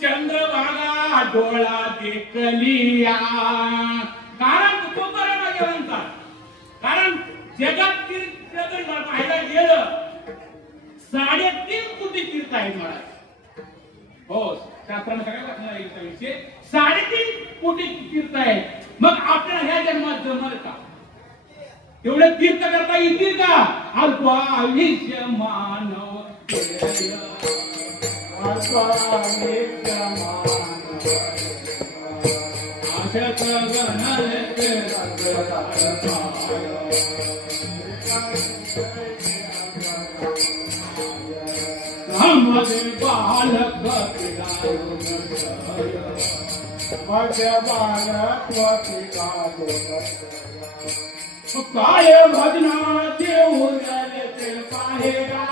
चंद्रभागा डोळा देखलिया. कारण तुकोबराला गेला. कारण जगात तीर्थ पाहायला गेलं 3.5 कोटी तीर्थ आहेत महाराज. हो, शास्त्राने सगळ्या विषय 3.5 कोटी तीर्थ आहेत. मग आपल्याला ह्या जन्मात जमल का? एवढे तीर्थ करता येतील का? अल्पायुष्य मानव काय भजना देऊ पाहेगा.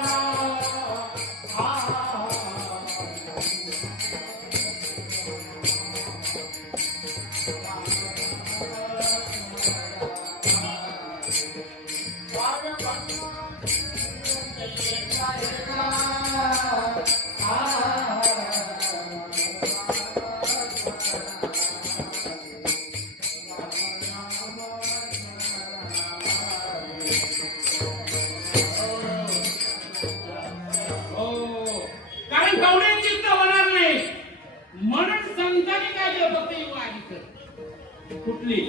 कुठली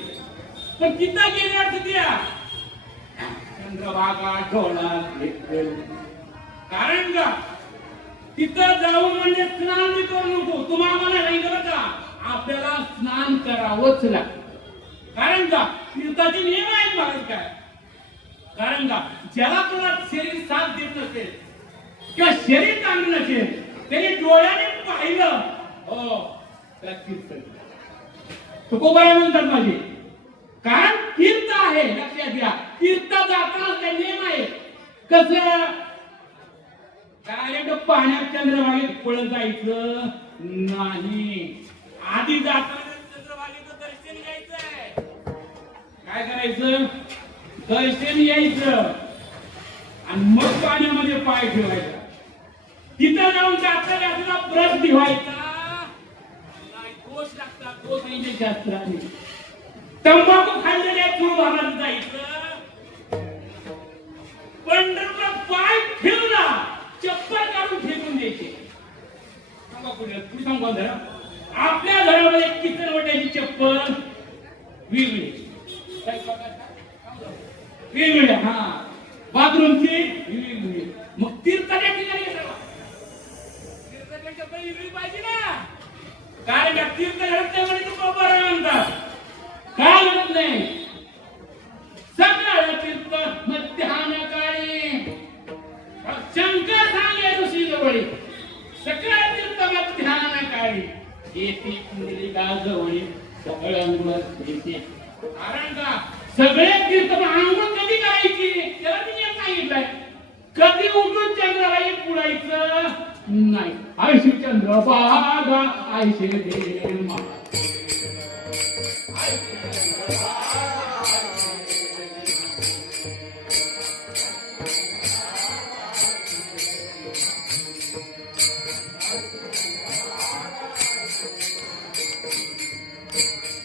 पण तिथं गेल्यावर तिथे चंद्रभागा डोळा देखल. कारण का तिथं जाऊन म्हणजे स्नान बी करू नको. तुम्हाला नाही करत का आपल्याला स्नान करावंच लागतं. कारण का तीर्थाचे नियम आहेत महाराज. काय कारण का ज्याला तुला शरीर साथ देत नसेल किंवा शरीर चांगलं नसेल त्याने डोळ्याने पाहिलं हो त्या तीर्थ तुकोबरा म्हणतात माझे. कारण तीर्थ आहे लक्षात घ्या. तीर्थ जाताना काही नियम आहे. कसं डायरेक्ट पाण्यात चंद्रभागेत पळत जायचं नाही. आधी जाताना चंद्रभागेचं दर्शन घ्यायचंय. काय करायचं? दर्शन यायचं आणि मग पाण्यामध्ये पाय ठेवायचा. तिथं जाऊन जाताना आपल्याला ब्रश ठेवायचा. दोष लागतात. दोष नाही शास्त्राने. तंबाखू खाल्लेल्या पूर्वाला जायचं. पंढरपूरला पाय ठेवला चप्पल काढून फेकून द्यायचे. तंबाखू सांगू जरा आपल्या घरामध्ये किचन वाट्याची चप्पल वेगळी वेगळी हा बाथरूमची वेगळी. मग तीर्थाच्या ठिकाणी तीर्थाच्या चप्पल वेगळी पाहिजे ना. कारण का तीर्थ घडल्यामध्ये तुकोबरा म्हणतात. काय म्हणत नाही सकाळ तीर्थ मध्यान्ह काळी. शंकर सांगे ऋषी जवळी सकाळ तीर्थ मध्यान्ह काळी येते कुंडलिका जवळी सगळ्यांवर येते. कारण का सगळे तीर्थ आंघोळ कधी करायची त्याला मी सांगितलंय. कधी उठून चंद्राला पुढायचं नाही. आयशी चंद्रभागा आयशी देव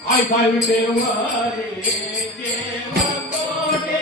आय काय देव रे देव कोटे